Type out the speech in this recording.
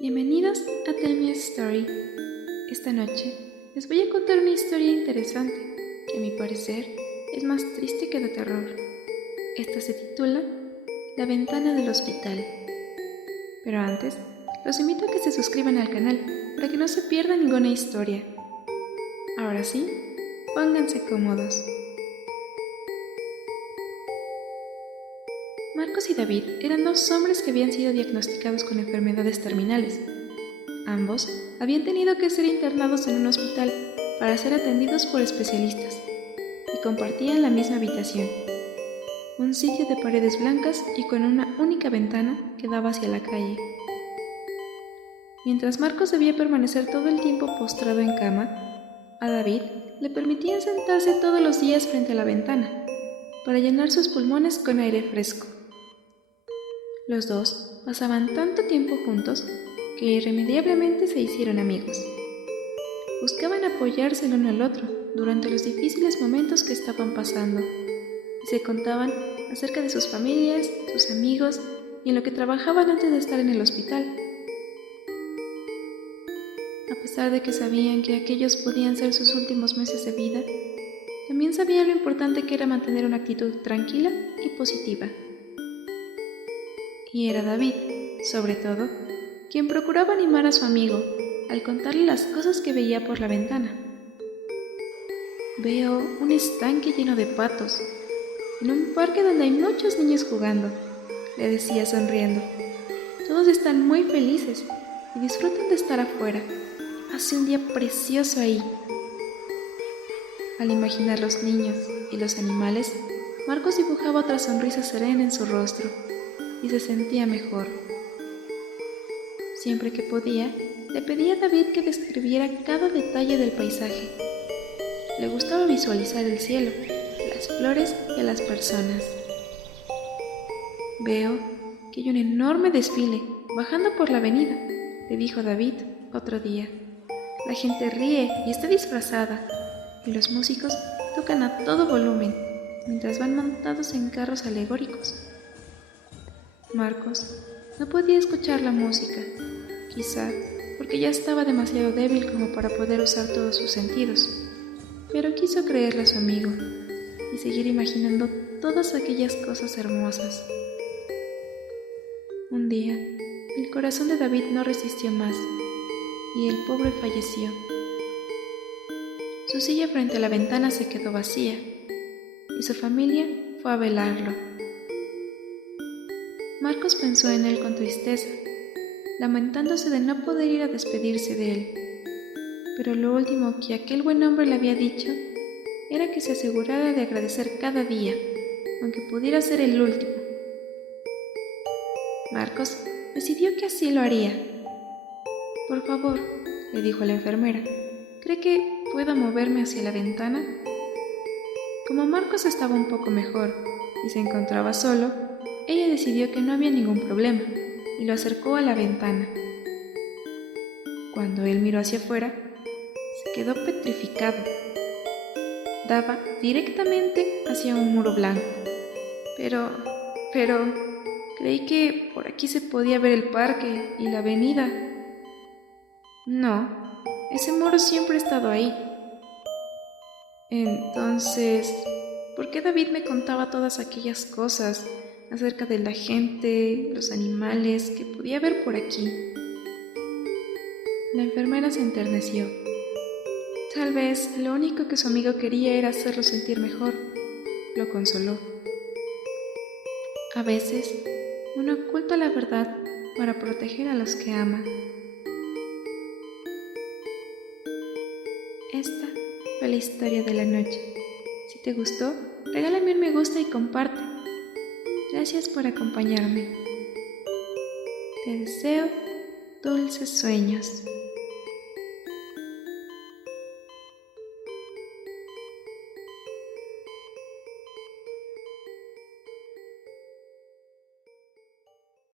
Bienvenidos a Tell Me a Story. Esta noche les voy a contar una historia interesante que a mi parecer es más triste que de terror. Esta se titula La ventana del hospital. Pero antes, los invito a que se suscriban al canal para que no se pierda ninguna historia. Ahora sí, pónganse cómodos. Marcos y David eran dos hombres que habían sido diagnosticados con enfermedades terminales. Ambos habían tenido que ser internados en un hospital para ser atendidos por especialistas y compartían la misma habitación, un sitio de paredes blancas y con una única ventana que daba hacia la calle. Mientras Marcos debía permanecer todo el tiempo postrado en cama, a David le permitían sentarse todos los días frente a la ventana para llenar sus pulmones con aire fresco. Los dos pasaban tanto tiempo juntos que irremediablemente se hicieron amigos. Buscaban apoyarse el uno al otro durante los difíciles momentos que estaban pasando y se contaban acerca de sus familias, sus amigos y en lo que trabajaban antes de estar en el hospital. A pesar de que sabían que aquellos podían ser sus últimos meses de vida, también sabían lo importante que era mantener una actitud tranquila y positiva. Y era David, sobre todo, quien procuraba animar a su amigo al contarle las cosas que veía por la ventana. Veo un estanque lleno de patos, en un parque donde hay muchos niños jugando, le decía sonriendo. Todos están muy felices y disfrutan de estar afuera. Hace un día precioso ahí. Al imaginar los niños y los animales, Marcos dibujaba otra sonrisa serena en su rostro y se sentía mejor. Siempre que podía, le pedía a David que describiera cada detalle del paisaje. Le gustaba visualizar el cielo, las flores y a las personas. Veo que hay un enorme desfile bajando por la avenida, le dijo David otro día. La gente ríe y está disfrazada, y los músicos tocan a todo volumen mientras van montados en carros alegóricos. Marcos no podía escuchar la música, quizá porque ya estaba demasiado débil como para poder usar todos sus sentidos, pero quiso creerle a su amigo y seguir imaginando todas aquellas cosas hermosas. Un día, el corazón de David no resistió más y el pobre falleció. Su silla frente a la ventana se quedó vacía y su familia fue a velarlo. Marcos pensó en él con tristeza, lamentándose de no poder ir a despedirse de él. Pero lo último que aquel buen hombre le había dicho era que se asegurara de agradecer cada día, aunque pudiera ser el último. Marcos decidió que así lo haría. «Por favor», le dijo a la enfermera, «¿cree que pueda moverme hacia la ventana?» Como Marcos estaba un poco mejor y se encontraba solo, ella decidió que no había ningún problema y lo acercó a la ventana. Cuando él miró hacia afuera, se quedó petrificado. Daba directamente hacia un muro blanco. Pero, creí que por aquí se podía ver el parque y la avenida. No, ese muro siempre ha estado ahí. Entonces, ¿por qué David me contaba todas aquellas cosas acerca de la gente, los animales que podía ver por aquí? La enfermera se enterneció. Tal vez lo único que su amigo quería era hacerlo sentir mejor. Lo consoló. A veces, uno oculta la verdad para proteger a los que ama. Esta fue la historia de la noche. Si te gustó, regálame un me gusta y comparte. Gracias por acompañarme. Te deseo dulces sueños.